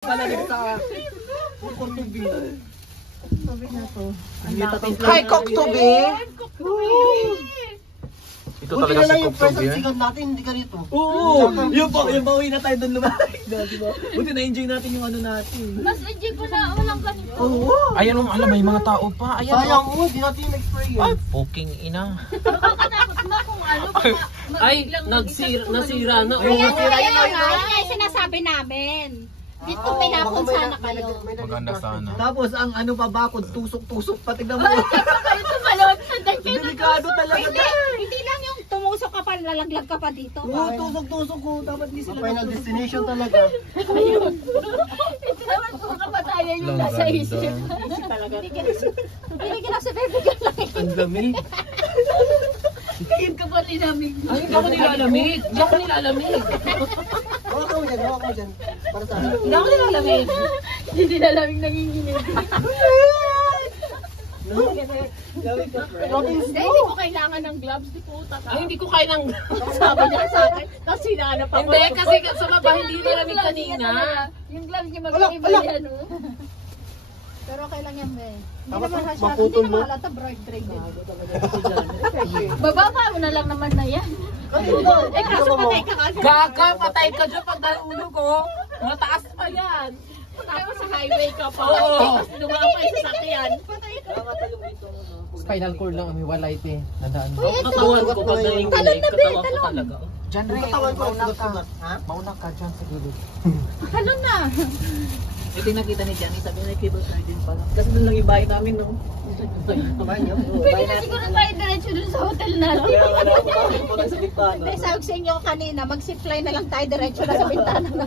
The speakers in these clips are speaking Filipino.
Palalig sa Kurtubi. Sabi na to. Hi, Koktubi! Ito talaga si Koktubi eh. Sikat natin, hindi ka rito. Oo! Yung bawi na tayo doon lumaki. Diba? Buti na-enjoy natin yung ano natin. Mas enjoy ko na walang ganito. Oo! Ayan alam, may mga tao pa. Ayan Sayang mo, di natin na-experience. Ay, poking ina. Nakakatakot na kung ano. Ay, nasira na. Kaya nga, sinasabi namin. Dito may hapon sana kayo. Maganda sana. Tapos ang ano pa bakod, tusok-tusok pa. Tignan mo. Ito balon. Delikado talaga. Hindi lang yung tumusok ka pa, lalaglag ka pa dito. Oo, tusok-tusok ko. Dapat di sila Final destination talaga. Ayun. Ito naman kung kapatayan yung nasa isip. Talaga. Hindi ka na sa bibigyan lang. ang dami. Tingin ka pa nilamig. Ay, hindi ako nilalamig. Hindi ako nilalamig. Hawak mo dyan. Para sa akin. Hindi ako nilalamig. Hindi nilalamig nanginginig. Hindi ko kailangan ng gloves. Di puta ka. Ay, hindi ko kaya ng... Sabi niya sa akin. Tapos sinanap ako. Hindi, kasi sa baba hindi nilalamig kanina. Yung gloves niya magkaiba yan. Pero okay lang yan, be. Hindi naman masyado. Hindi naman halata bright red din. Bababa mo na lang naman na yan. Eh, kaso patay ka kasi. Gaga, patay ka dyan pag nalulog ko. Mataas pa yan. Tapos sa highway ka pa. Oo. Lumapay sa sakyan. Patay ka. Spinal cord lang, may walay te. Nadaan mo. Katawan ko pag nanginginig. Katawan ko talaga. Diyan rin, mauna ka dyan sa gilid. Ano na? Ito yung nakita ni Johnny, sabi na cable car din pala. Kasi doon lang yung bahay namin, no? Pwede na siguro tayo diretso dun sa hotel natin. Kaya nga na, parang sa bintana. Hindi, sabi sa inyo kanina, mag-zipline na lang tayo diretso na sa bintana na.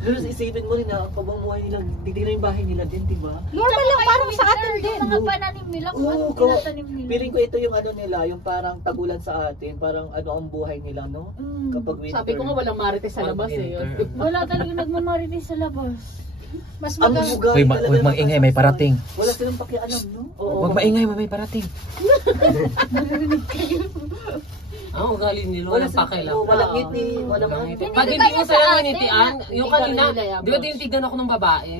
Pero isipin mo rin na ang pabumuhay nila, hindi na yung bahay nila din, di ba? Normal lang, parang sa atin din. Yung mga pananim nila, kung ano tinatanim nila. Feeling ko ito yung ano nila, yung parang tagulan sa atin, parang ano ang buhay nila, no? Kapag winter. Sabi ko nga walang marites sa labas eh. Wala talaga nagmamarites sa labas. Mas Ang maganda. buga Uy, huwag maingay, may parating. Wala silang pakialam, no? Huwag maingay, may parating. Ang ugali nila Wala walang silang pakialam. walang ngiti, walang ngiti. Pag hindi mo sila ninitian, yung kanina, di ba tinitigan ako ng babae?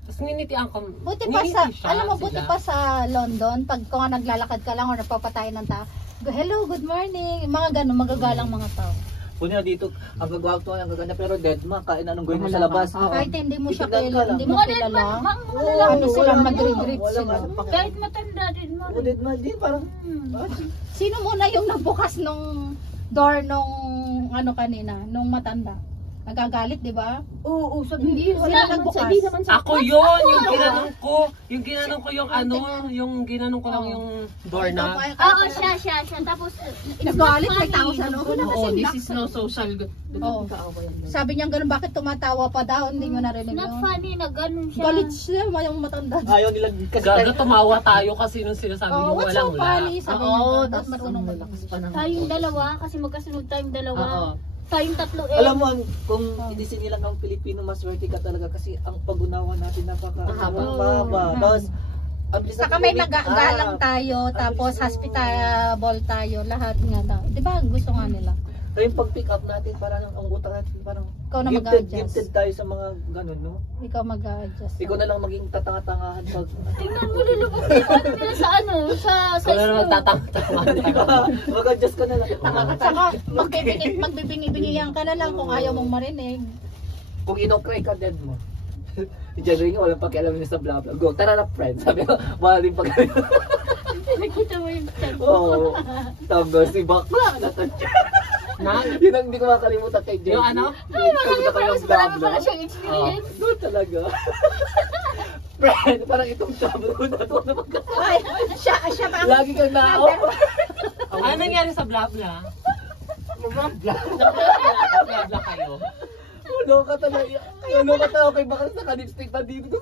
Tapos ninitian ko. Buti pa sa, alam mo, buti pa sa London, pag kung naglalakad ka lang o napapatayin ng tao, hello, good morning, mga ganun, magagalang mga tao. Kunya dito, ang gagawag to ang gaganda, pero dead ma, kain anong gawin mo sa labas? Kahit hindi mo siya Itignan ka kilala, lang. hindi mo kilala, ano sila, mag-regret sila. Kahit matanda din mo. O dead ma, di parang, Sino muna yung nabukas nung door nung ano kanina, nung matanda? Nagagalit, di ba? oo, Hindi, wala nagbukas. Ako yun, yung ginanong ko yung ano, yung ginanong ko lang yung doorknob. Oo, siya. Tapos, nagalit, may tao sa loob. Oo, this is no social good. Oo. Sabi niya gano'n, bakit tumatawa pa daw? Hindi mo narinig yun. Not funny na ganun siya. Galit siya, yung matanda. ayaw nila kasi Gaga, tumawa tayo kasi nung sinasabi Oh, nyo what's walang so funny? wala. Sabi Oo, niya, tapos marunong malakas pa naman. Tayong dalawa, kasi magkasunod tayong dalawa. Oo. Tayong tatlo eh. Alam mo, kung inisin nila ng Pilipino, maswerte ka talaga kasi ang pag-unawa natin napaka-haba. Tapos, ang bilis Saka natin may lumit- galang tayo, tapos hospitable tayo, lahat nga daw. Di ba gusto nga nila? Kaya yung pag-pick up natin, parang ang utak natin, parang Ikaw na gifted mag-a-adjust. tayo sa mga ganun, no? Ikaw mag-a-adjust. Ikaw na lang maging tatanga-tangahan pag... Tingnan mo lulubog yung ano nila sa ano, sa wala na school. magtatama. Mag-adjust ka na lang. Saka magbibingi-bingihan ka na lang kung ayaw mong marinig. Kung inokray ka, dead mo. Diyan rin walang pakialam niya sa bla bla. Go, tara na friend. Sabi ko, wala din pakialam. Nakita mo yung chat. Oo. Tapos si bakla, natadya. Yun ang hindi ko makalimutan kay Jen. Yung ano? Ay, marami Kaya marami pala siyang experience. doon talaga. Friend, parang itong tablo na to na magkasama. Ay, siya ba? Lagi kang nao. Ano nangyari sa bla-bla? Bla. Bla-bla kayo. Ulo ka talaga. Ulo ka talaga kay bakla sa kanipstick pa dito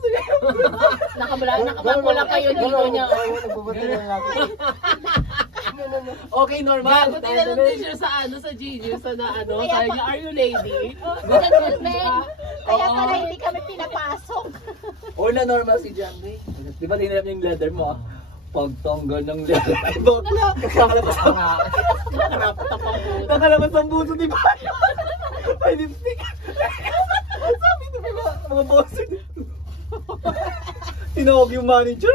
sa Nakapula kayo dito niya. Okay, normal. Gago, tinanong din siya sa ano, sa Gigi, sa na ano, sabi niya, are you lady? Kaya pala hindi kami pinapasok. Or na normal si John Ray. Di ba tinanap niya yung leather mo? Pagtanggal ng leather. Ay, bakla. Kakalabas ang Nakarapat ang pambuto. Nakalabas ang buso, di ba? May lipstick. Tapos, tinawag yung manager.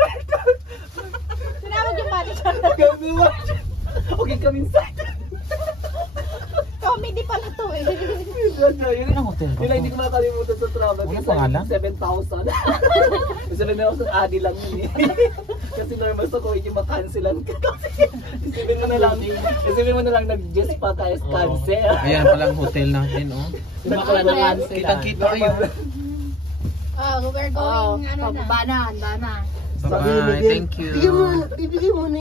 Tinawag yung manager. Okay kami inside. Comedy pala to eh. Anong hotel ba? Yun lang, hindi ko makakalimutan sa travel. Walang Kasi pangalan? 7,000. 7,000 adi lang yun eh. Kasi normal sa Kuwait yung makancelan ka. Isipin mo na lang nag-just pa tayo cancel. Ayan palang hotel natin, oh. Bakla na cancel. Kitang-kita kayo. Oh, we're going, ano na. Bana. Bye-bye. Thank you. Ibigay mo na